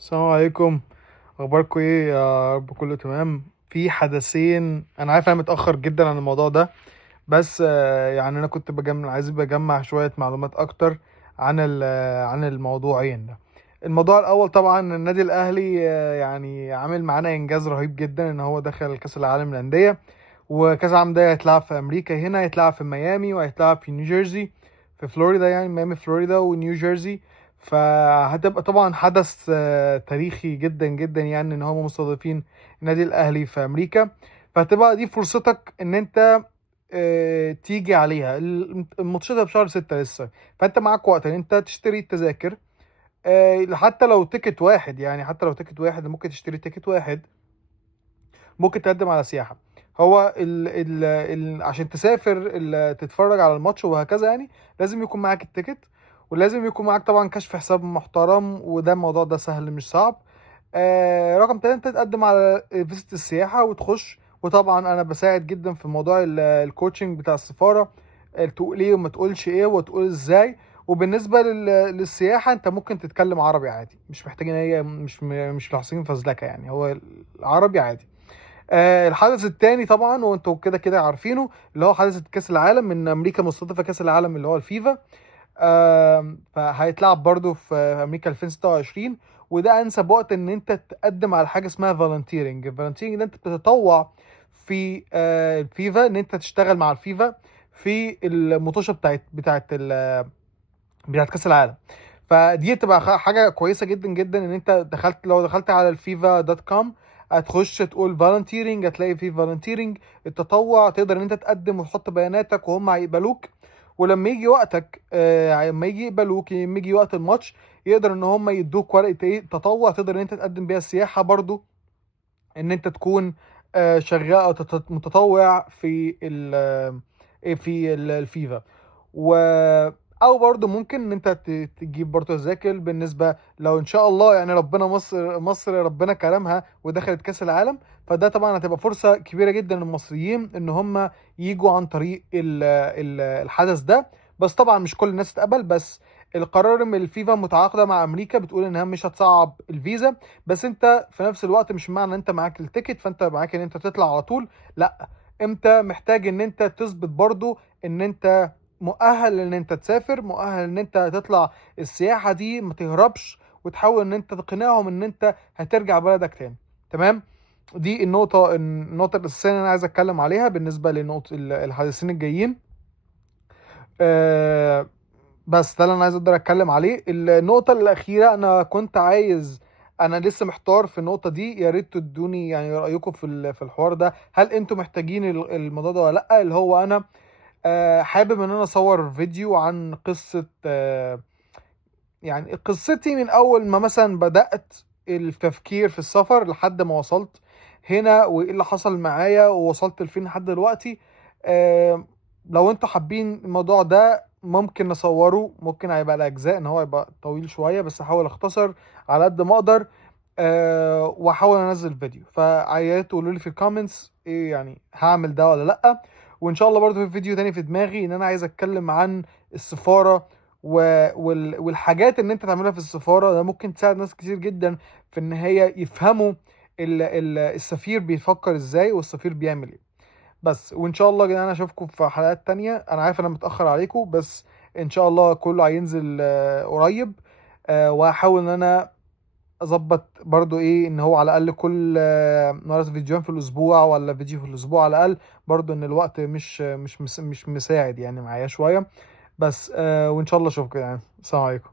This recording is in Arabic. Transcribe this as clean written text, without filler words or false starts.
السلام عليكم. اخباركم ايه؟ يا رب كله تمام. في حدثين، انا عارف انا متاخر جدا عن الموضوع ده، بس يعني انا كنت عايز بجمع شويه معلومات اكتر عن الموضوعين ده. الموضوع الاول طبعا النادي الاهلي يعني عامل معانا انجاز رهيب جدا ان هو دخل كاس العالم للانديه. وكاس العالم ده هيتلعب في امريكا، هنا هيتلعب في ميامي وهيتلعب في نيوجيرسي، في فلوريدا، يعني ميامي فلوريدا ونيوجيرسي. فهتبقى طبعا حدث تاريخي جدا جدا، يعني ان هم مستضيفين النادي الاهلي في امريكا. فهتبقى دي فرصتك ان انت تيجي عليها. الماتشات هتبقى بشهر 6 لسه، فانت معاك وقت ان انت تشتري التذاكر. حتى لو تيكت واحد، يعني حتى لو تيكت واحد ممكن تشتري تيكت واحد، ممكن تقدم على سياحة. هو عشان تسافر تتفرج على الماتش وهكذا، يعني لازم يكون معاك التيكت، ولازم يكون معاك طبعا كشف حساب محترم، وده الموضوع ده سهل مش صعب. رقم 3، انت تقدم على فيزة السياحة وتخش. وطبعا انا بساعد جدا في موضوع الكوتشنج بتاع السفارة، تقول ايه وما تقولش ايه وتقول ازاي. وبالنسبة للسياحة انت ممكن تتكلم عربي عادي، مش محتاجين، هي مش لاحظين فزلكة، يعني هو العربي عادي. الحدث التاني طبعا وانتوا كده كده عارفينه، اللي هو حدث كاس العالم، من امريكا مستضيفه كاس العالم اللي هو الفيفا. فهيتلعب برضو في امريكا 2026. وده انسب وقت ان انت تقدم على حاجه اسمها فالنتيرنج. الفالنتيرنج ده انت بتتطوع في الفيفا، ان انت تشتغل مع الفيفا في المطوشه بتاعت كاس العالم. فدي تبقى حاجه كويسه جدا جدا، ان انت لو دخلت على الفيفا دوت كوم، هتخش تقول فالنتيرنج، هتلاقي في فالنتيرنج التطوع، تقدر ان انت تقدم وتحط بياناتك وهم هيقبلوك. ولما يجي وقتك، لما يجي يقبلوك، لما يجي وقت الماتش، يقدر ان هم يدوك ورقه ايه تطوع، تقدر ان انت تقدم بيها السياحه برضو، ان انت تكون شغال أو متطوع في الفيفا. و او برضه ممكن ان انت تجيب برضه تذاكر، بالنسبه لو ان شاء الله يعني ربنا مصر ربنا كرمها ودخلت كاس العالم. فده طبعا هتبقى فرصه كبيره جدا للمصريين ان هم يجوا عن طريق الحدث ده. بس طبعا مش كل الناس تتقبل، بس القرار من الفيفا متعاقده مع امريكا بتقول انها مش هتصعب الفيزا. بس انت في نفس الوقت مش معنى ان انت معاك التيكت فانت معاك ان انت تطلع على طول، لا. انت محتاج ان انت تثبت برضو ان انت مؤهل ان انت تسافر، مؤهل ان انت تطلع السياحة دي، ما تهربش، وتحاول ان انت تقنعهم ان انت هترجع بلدك تاني. تمام. دي النقطة الأساسية اللي أنا عايز أتكلم عليها بالنسبة لنقطة الحدثين الجايين. آه، بس ده اللي انا عايز اقدر اتكلم عليه. النقطة الأخيرة، انا لسه محتار في النقطة دي، يا ريت تدوني يعني رأيكم في الحوار ده. هل انتوا محتاجين الموضوع ده ولا لا؟ اللي هو انا حابب ان انا اصور فيديو عن قصة، يعني قصتي من اول ما مثلا بدأت التفكير في السفر لحد ما وصلت هنا، وايه اللي حصل معايا ووصلت لفين لحد دلوقتي. آه، لو انتوا حابين الموضوع ده ممكن نصوره، ممكن هيبقى الاجزاء ان هو يبقى طويل شوية، بس هحاول اختصر على قد ما اقدر. واحاول انزل فيديو، فعايزين تقولوا لي في الكومنتس ايه، يعني هعمل ده ولا لا. وان شاء الله برضو في فيديو تاني في دماغي، ان انا عايز اتكلم عن السفارة والحاجات ان انت تعملها في السفاره، ده ممكن تساعد ناس كتير جدا في ان هي يفهموا السفير بيفكر ازاي والسفير بيعمل ايه. بس وان شاء الله يا جدعان اشوفكم في حلقات تانية. انا عارف انا متاخر عليكم، بس ان شاء الله كله هينزل قريب. وهحاول ان انا اظبط برضو ايه، ان هو على الاقل كل مرة فيديوهين في الاسبوع ولا فيديو في الاسبوع على الاقل، برضو ان الوقت مش مساعد يعني معايا شويه. بس وان شاء الله اشوفكم، يعني السلام عليكم.